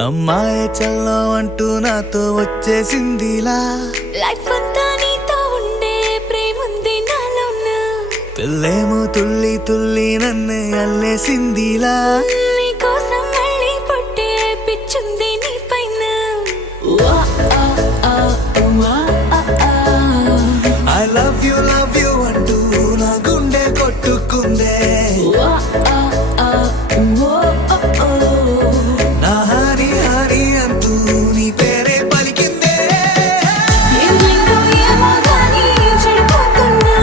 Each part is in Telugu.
అమ్మాయి చల్లో అంటూ నాతో వచ్చేసిందిలా లైఫ్ అంతా నీతో ఉండే ప్రేముంది నాలోన పిల్లేమో తుల్లి తుల్లి నన్ను అల్లేసిందిలా నీ కోసం మళ్ళీ పుట్టే పిచ్చుంది నీ పైన ఐ లవ్ యు అంటూ నా గుండె కొట్టుకుందే నా హరి హరి అంటూ నీ పేరే పలికిందే ఏమైందో ఏమో గానీ చెడిపోతున్నా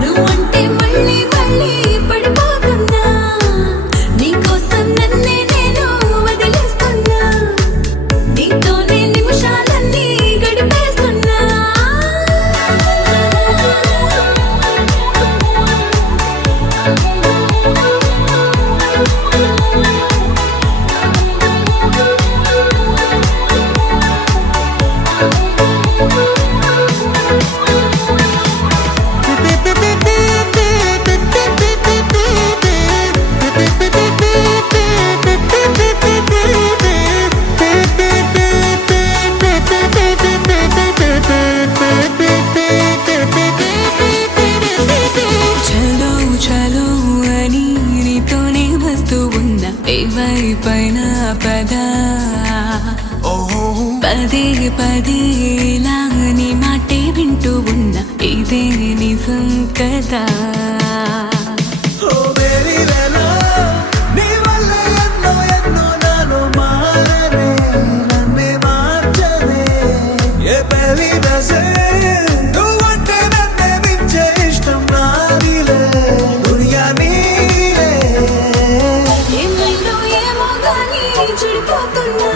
నువ్వంటే మళ్ళీ మళ్ళీ పడిపోతున్నా నీకోసం నన్నే నేను వదిలేస్తున్నా నీతోనే నిమిషాలన్నీ గడిపేస్తున్నా చలో చలో అని నీతోనే వస్తూ ఉన్నా ఏవైపైన పదా పదే పదే లాని మాటే వింటూ ఉన్నా ఇదే నిజం కదా ఓ బేబీ లేలా నీ వల్ల ఎన్నో ఎన్నో నాలో మారనే నన్నే మార్చనే ఏ బేబీ బసే నువ్వంటే నన్నే మించే ఇష్టం నాదిలే దునియా నీలే ఏమైందో ఏమో గానీ చెడిపోతున్నా